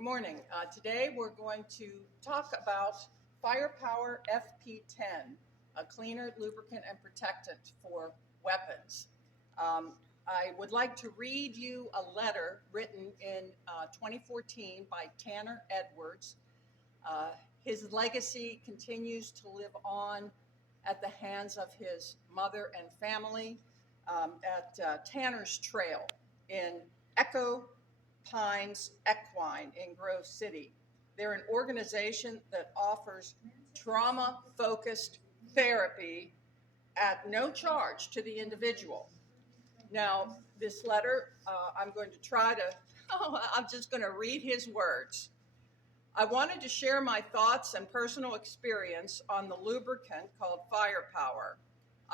Good morning. Today we're going to talk about Firepower FP-10, a cleaner, lubricant, and protectant for weapons. I would like to read you a letter written in 2014 by Tanner Edwards. His legacy continues to live on at the hands of his mother and family at Tanner's Trail in Echo Pines Equine in Grove City. They're an organization that offers trauma-focused therapy at no charge to the individual. Now, this letter, I'm just going to read his words. I wanted to share my thoughts and personal experience on the lubricant called Firepower.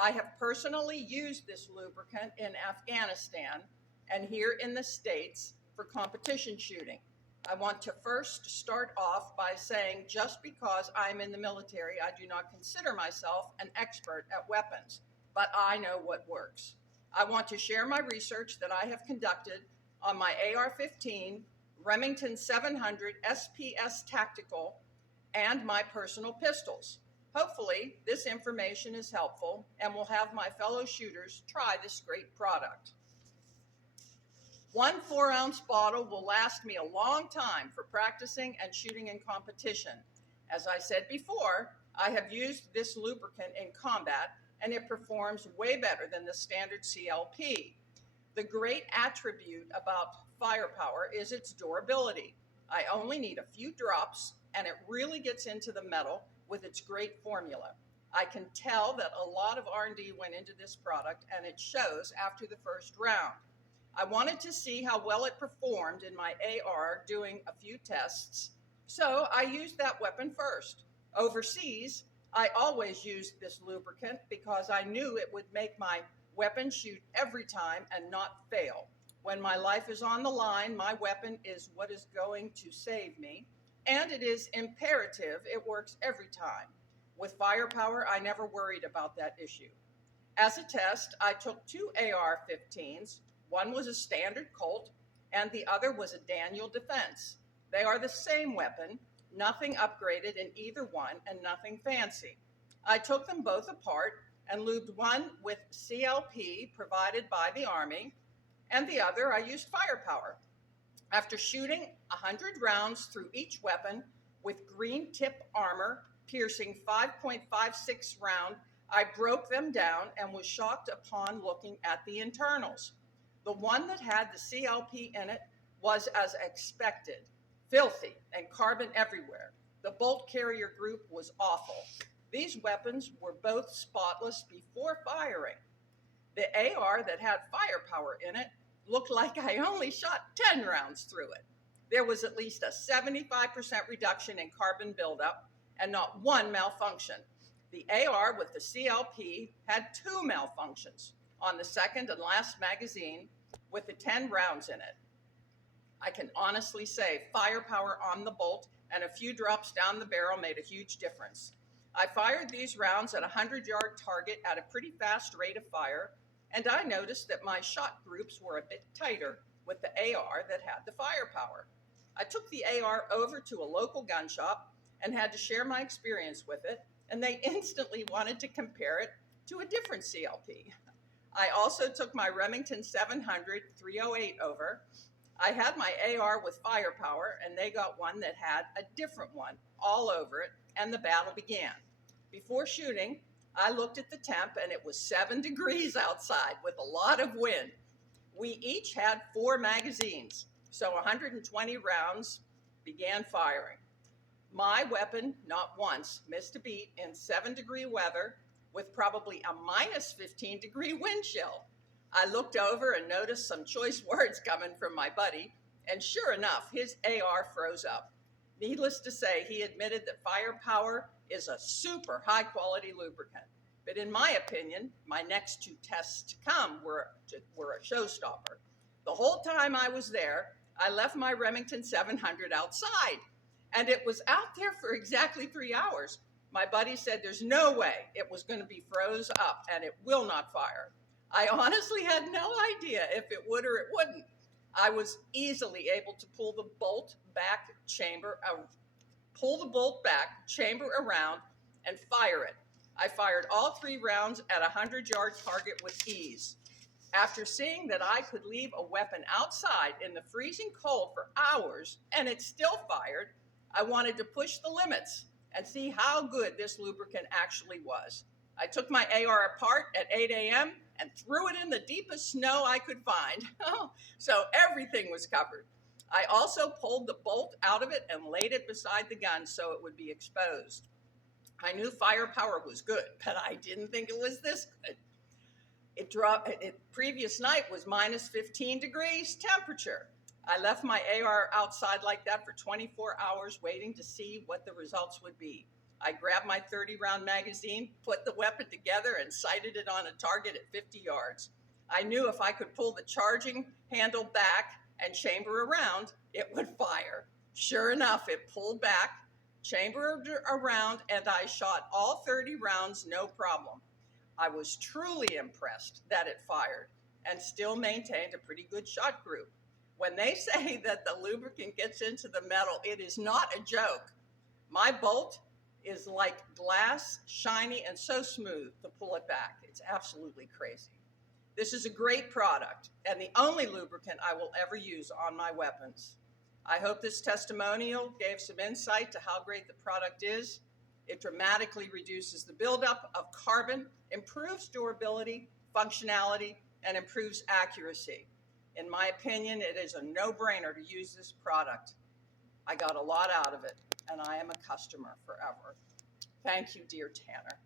I have personally used this lubricant in Afghanistan and here in the States for competition shooting. I want to first start off by saying just because I'm in the military, I do not consider myself an expert at weapons, but I know what works. I want to share my research that I have conducted on my AR-15, Remington 700 SPS Tactical, and my personal pistols. Hopefully, this information is helpful and will have my fellow shooters try this great product. One 4-ounce bottle will last me a long time for practicing and shooting in competition. As I said before, I have used this lubricant in combat and it performs way better than the standard CLP. The great attribute about Firepower is its durability. I only need a few drops and it really gets into the metal with its great formula. I can tell that a lot of R&D went into this product and it shows after the first round. I wanted to see how well it performed in my AR doing a few tests, so I used that weapon first. Overseas, I always used this lubricant because I knew it would make my weapon shoot every time and not fail. When my life is on the line, my weapon is what is going to save me, and it is imperative it works every time. With Firepower, I never worried about that issue. As a test, I took 2 AR-15s. One was a standard Colt, and the other was a Daniel Defense. They are the same weapon, nothing upgraded in either one, and nothing fancy. I took them both apart and lubed one with CLP provided by the Army, and the other I used Firepower. After shooting 100 rounds through each weapon with green tip armor, piercing 5.56 round, I broke them down and was shocked upon looking at the internals. The one that had the CLP in it was as expected, filthy and carbon everywhere. The bolt carrier group was awful. These weapons were both spotless before firing. The AR that had Firepower in it looked like I only shot 10 rounds through it. There was at least a 75% reduction in carbon buildup and not one malfunction. The AR with the CLP had 2 malfunctions on the second and last magazine with the 10 rounds in it. I can honestly say Firepower on the bolt and a few drops down the barrel made a huge difference. I fired these rounds at a 100-yard target at a pretty fast rate of fire, and I noticed that my shot groups were a bit tighter with the AR that had the Firepower. I took the AR over to a local gun shop and had to share my experience with it, and they instantly wanted to compare it to a different CLP. I also took my Remington 700 308 over. I had my AR with Firepower, and they got one that had a different one all over it, and the battle began. Before shooting, I looked at the temp, and it was 7 degrees outside with a lot of wind. We each had 4 magazines, so 120 rounds began firing. My weapon not once missed a beat in 7-degree weather with probably a minus 15-degree wind chill. I looked over and noticed some choice words coming from my buddy, and sure enough, his AR froze up. Needless to say, he admitted that Firepower is a super high-quality lubricant. But in my opinion, my next 2 tests to come were a showstopper. The whole time I was there, I left my Remington 700 outside, and it was out there for exactly 3 hours. My buddy said there's no way it was going to be froze up and it will not fire. I honestly had no idea if it would or it wouldn't. I was easily able to pull the bolt back, chamber around, and fire it. I fired all 3 rounds at a 100-yard target with ease. After seeing that I could leave a weapon outside in the freezing cold for hours and it still fired, I wanted to push the limits and see how good this lubricant actually was. I took my AR apart at 8 a.m. and threw it in the deepest snow I could find. So everything was covered. I also pulled the bolt out of it and laid it beside the gun so it would be exposed. I knew firepower was good, but I didn't think it was this good. Previous night was minus 15 degrees temperature. I left my AR outside like that for 24 hours waiting to see what the results would be. I grabbed my 30-round magazine, put the weapon together, and sighted it on a target at 50 yards. I knew if I could pull the charging handle back and chamber around, it would fire. Sure enough, it pulled back, chambered around, and I shot all 30 rounds, no problem. I was truly impressed that it fired and still maintained a pretty good shot group. When they say that the lubricant gets into the metal, it is not a joke. My bolt is like glass, shiny, and so smooth to pull it back. It's absolutely crazy. This is a great product and the only lubricant I will ever use on my weapons. I hope this testimonial gave some insight to how great the product is. It dramatically reduces the buildup of carbon, improves durability, functionality, and improves accuracy. In my opinion, it is a no-brainer to use this product. I got a lot out of it, and I am a customer forever. Thank you, dear Tanner.